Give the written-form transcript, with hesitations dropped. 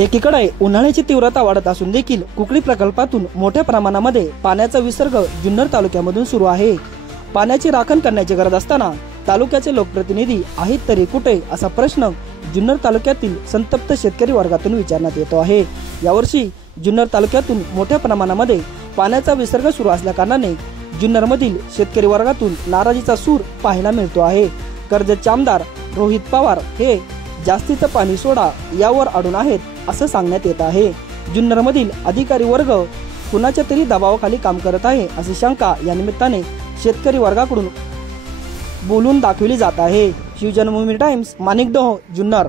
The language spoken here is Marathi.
एकीकडे उन्हाळ्याची तीव्रता वाढत असून देखील कुकडी प्रकल्पातून मोठ्या प्रमाणामध्ये पाण्याचा विसर्ग जुन्नर तालुक्यामधून सुरू आहे। पाण्याची राखण करण्याची गरज असताना तालुक्याचे लोकप्रतिनिधी आहेत तरी कुठे असा प्रश्न जुन्नर तालुक्यातील संतप्त शेतकरी वर्गातून विचारण्यात येतो आहे। यावर्षी जुन्नर तालुक्यातून मोठ्या प्रमाणामध्ये पाण्याचा विसर्ग सुरू असल्या कारणाने जुन्नरमधील शेतकरी वर्गातून नाराजीचा सूर पाहायला मिळतो आहे। कर्जतचे आमदार रोहित पवार हे जास्तीचं पाणी सोडा यावर अडून आहेत असं सांगण्यात येत आहे। जुन्नरमधील अधिकारी वर्ग कुणाच्या तरी दबावाखाली काम करत आहे अशी शंका या निमित्ताने शेतकरी वर्गाकडून बोलून दाखवली जात आहे। शिवजन्मभूमी टाइम्स, माणिकडोह, जुन्नर।